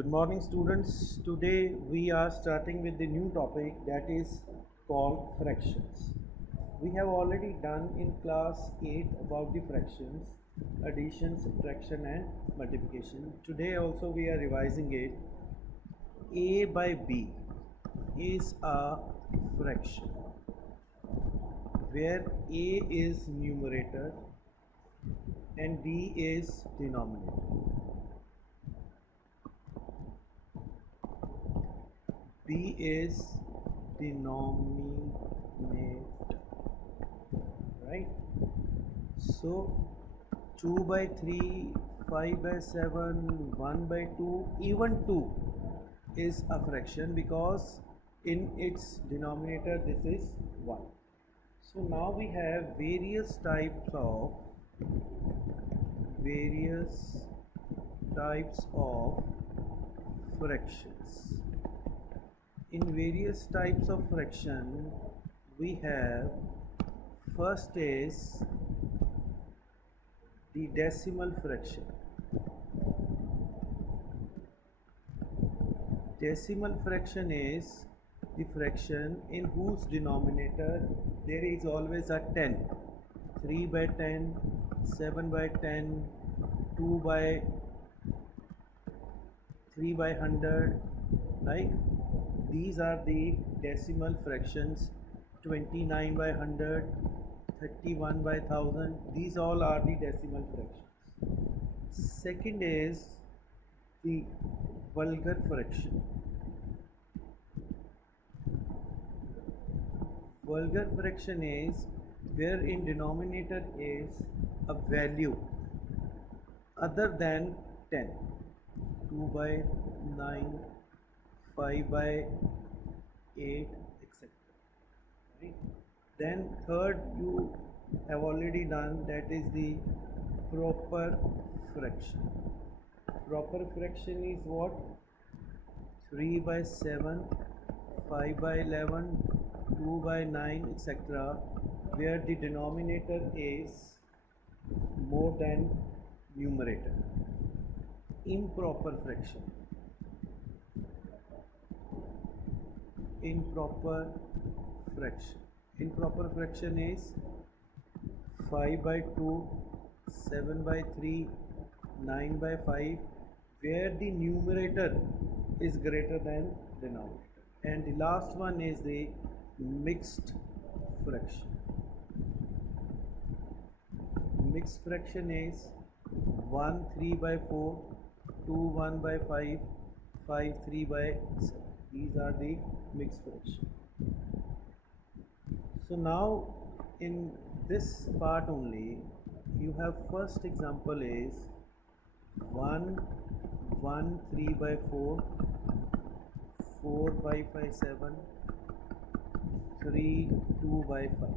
Good morning, students. Today we are starting with the new topic that is called fractions. We have already done in class 8 about the fractions, addition, subtraction, and multiplication. Today also we are revising it. A by B is a fraction where A is numerator and B is denominator. B is denominator, right? So 2 by 3, 5 by 7, 1 by 2, even 2 is a fraction because in its denominator this is 1. So now we have various types of fractions. In various types of fraction we have, first is the decimal fraction. Decimal fraction is the fraction in whose denominator there is always a 10. 3 by 10, 7 by 10, 2 by 3 by 100, right? These are the decimal fractions. 29 by 100, 31 by 1000. These all are the decimal fractions. Second is the vulgar fraction. Vulgar fraction is where in denominator is a value other than 10. 2 by 9, 5 by 8, etc. Right? Then third you have already done, that is the proper fraction. Proper fraction is what? 3 by 7, 5 by 11, 2 by 9, etc., where the denominator is more than numerator. Improper fraction. Improper fraction is 5 by 2, 7 by 3, 9 by 5, where the numerator is greater than denominator. And the last one is the mixed fraction. Mixed fraction is 1 3 by 4, 2 1 by 5, 5 3 by 7. These are the mixed fraction. So now in this part only you have, first example is 1 1 3 by 4, 4 5 by 7, 3 2 by 5.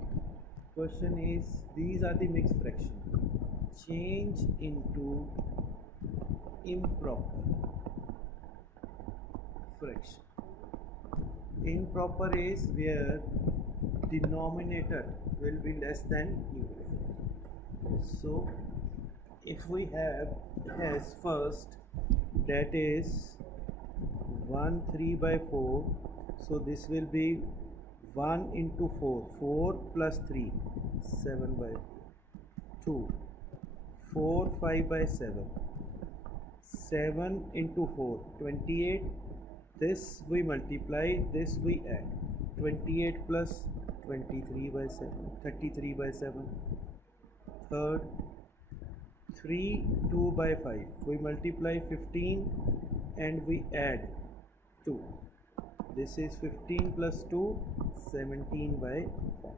Question is, these are the mixed fraction. Change into improper fraction. Improper is where denominator will be less than numerator. So if we have as first, that is 1 3 by 4, so this will be 1 into 4, 4 plus 3, 7 by 4, 2, 4 5 by 7, 7 into 4, 28, this we multiply, this we add, 28 plus 23 by 7, 33 by 7, third, 3 2 by 5, we multiply 15 and we add 2, this is 15 plus 2, 17 by 5.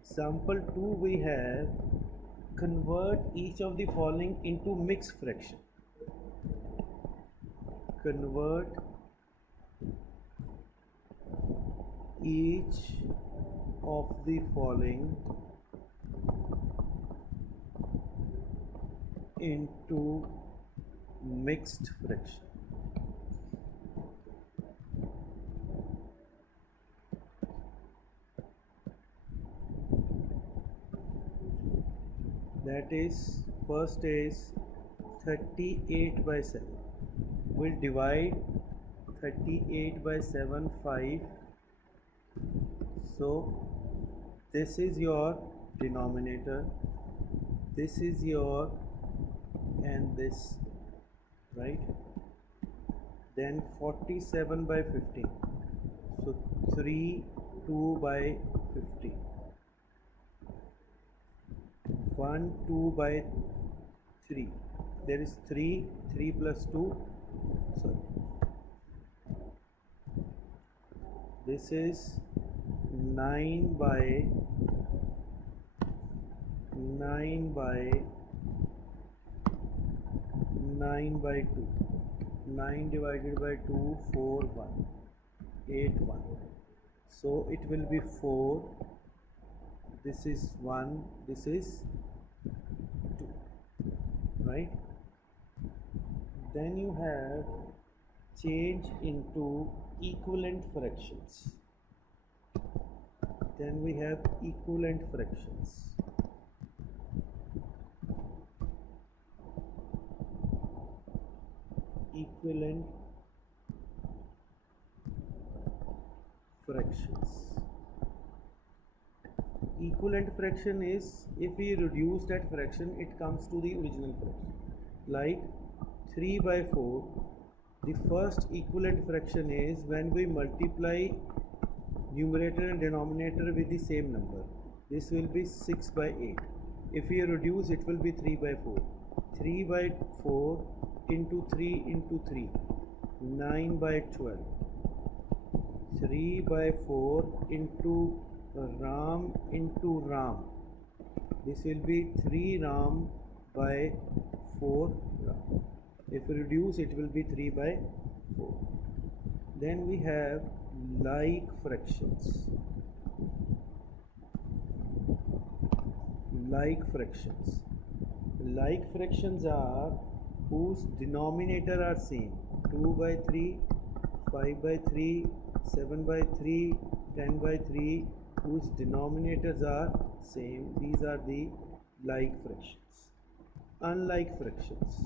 Example 2 we have, convert each of the following into mixed fraction. Convert each of the following into mixed fraction. That is, first is 38 by 7. We'll divide 38 by 7 5. So this is your denominator, this is your, and this, right? Then 47 by 15. So 3 2 by 15. 1 2 by 3. There is 3 plus 2. Sorry. This is 9 by 9 by 2. 9 divided by 2, 4 1, 8 1. So it will be 4. This is 1. This is 2. Right? Then you have change into equivalent fractions. Then we have equivalent fractions. Equivalent fractions. Equivalent fraction is, if we reduce that fraction, it comes to the original fraction. Like 3 by 4, the first equivalent fraction is when we multiply numerator and denominator with the same number. This will be 6 by 8. If we reduce, it will be 3 by 4. 3 by 4 into 3 into 3, 9 by 12. 3 by 4 into Ram into Ram. This will be 3 Ram by 4 Ram. If we reduce, it will be 3 by 4. Then we have like fractions. Like fractions. Like fractions are whose denominator are same. 2 by 3, 5 by 3, 7 by 3, 10 by 3, whose denominators are same. These are the like fractions. Unlike fractions.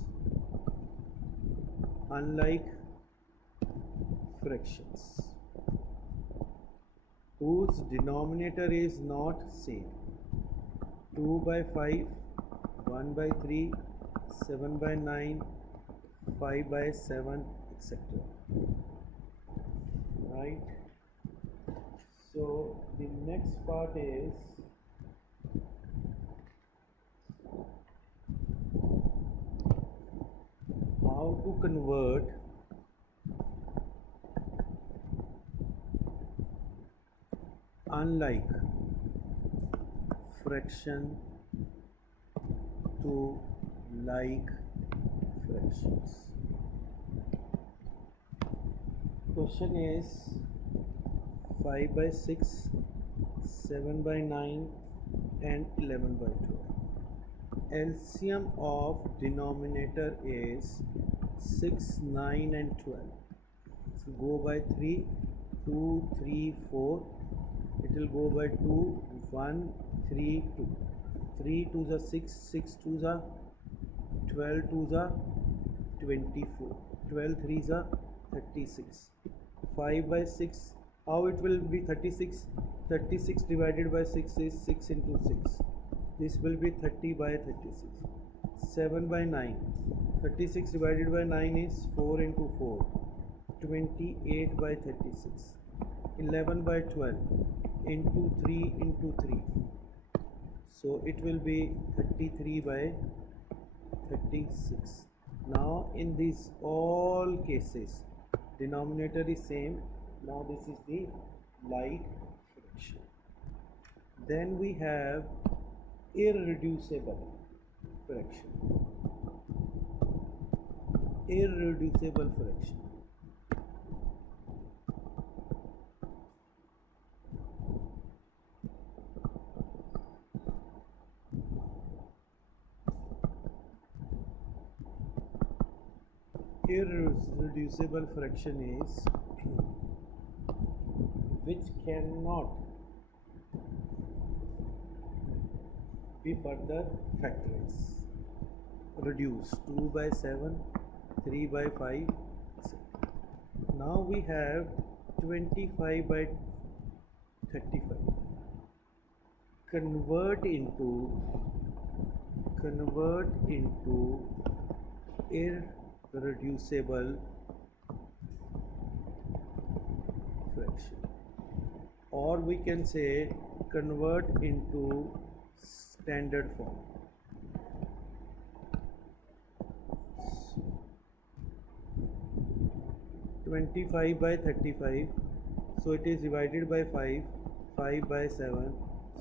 Unlike fractions whose denominator is not same. 2 by 5, 1 by 3, 7 by 9, 5 by 7, etc. Right? So the next part is how to convert unlike fraction to like fractions. Question is 5 by 6, 7 by 9 and 11 by 12. LCM of denominator is 6, 9 and 12. So go by 3, 2, 3, 4. It will go by 2, 1, 3, 2. 3 2s are 6, 6 2s are 12, 2s are 24. 12 3s are 36. 5 by 6. How it will be 36? 36 divided by 6 is 6 into 6. This will be 30 by 36. 7 by 9. 36 divided by 9 is 4 into 4. 28 by 36. 11 by 12 into 3 into 3. So it will be 33 by 36. Now in these all cases, denominator is same. Now this is the like fraction. Then we have irreducible fraction. Irreducible fraction. Irreducible fraction is which cannot be further factorized. reduce 2 by 7, 3 by 5, etc. Now we have 25 by 35. Convert into irreducible fraction, or we can say convert into standard form. So 25 by 35, so it is divided by 5, 5 by 7,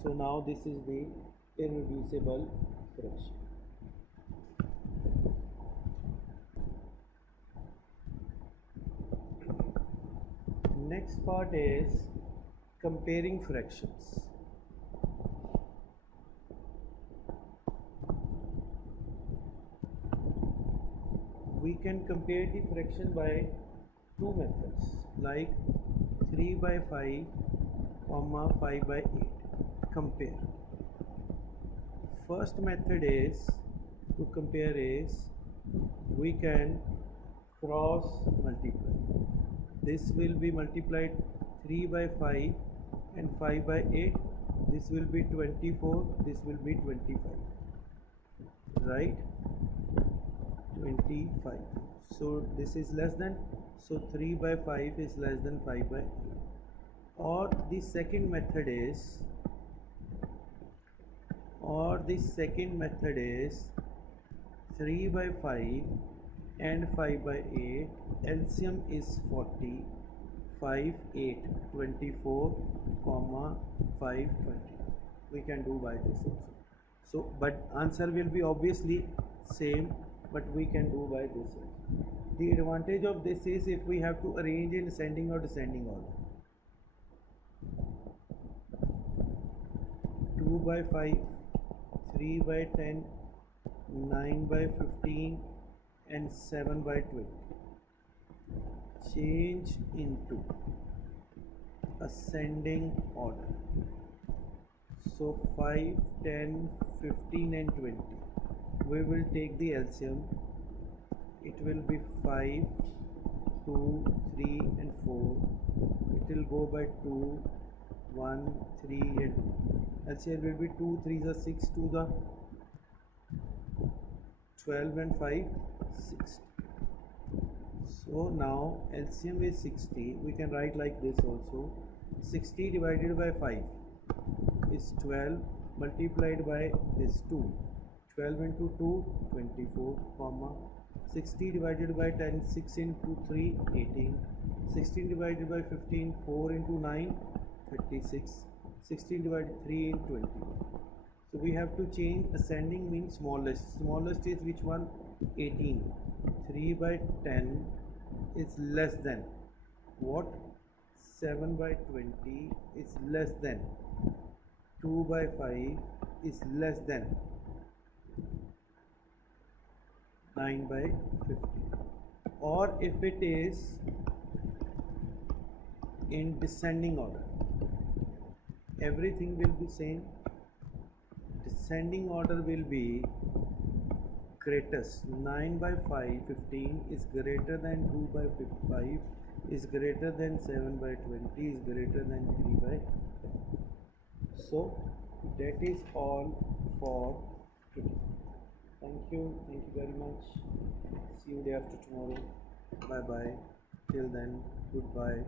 so now this is the irreducible fraction. Next part is comparing fractions. We can compare the fraction by two methods, like 3 by 5, 5 by 8. Compare. First method is to compare is we can cross multiply. This will be multiplied 3 by 5 and 5 by 8. This will be 24. This will be 25. Right? 25. So this is less than. So 3 by 5 is less than 5 by 8. Or the second method is. 3 by 5 and 5 by 8, LCM is 40, 5, 8, 24, 5, 20. We can do by this also. So, but answer will be obviously same, but we can do by this also. The advantage of this is if we have to arrange in ascending or descending order. 2 by 5, 3 by 10, 9 by 15 and 7 by 20. Change into ascending order. So 5, 10, 15 and 20. We will take the LCM. It will be 5, 2, 3 and 4. It will go by 2, 1, 3 and 2. LCM will be 2, 3 is 6, 2 the 12 and 5, 60. So now LCM is 60. We can write like this also. 60 divided by 5 is 12 multiplied by this 2. 12 into 2, 24, comma. 60 divided by 10, 6 into 3, 18. 16 divided by 15, 4 into 9, 36. 16 divided 3 in 21. So we have to change. Ascending means smallest. Smallest is which one? 18. 3 by 10 is less than what? 7 by 20 is less than 2 by 5 is less than 9 by 15. Or if it is in descending order, everything will be same. Descending order will be greatest. 9 by 5, 15 is greater than 2 by 5 is greater than 7 by 20 is greater than 3 by 10. So that is all for today. Thank you very much. See you day after tomorrow. Bye bye. Till then, goodbye.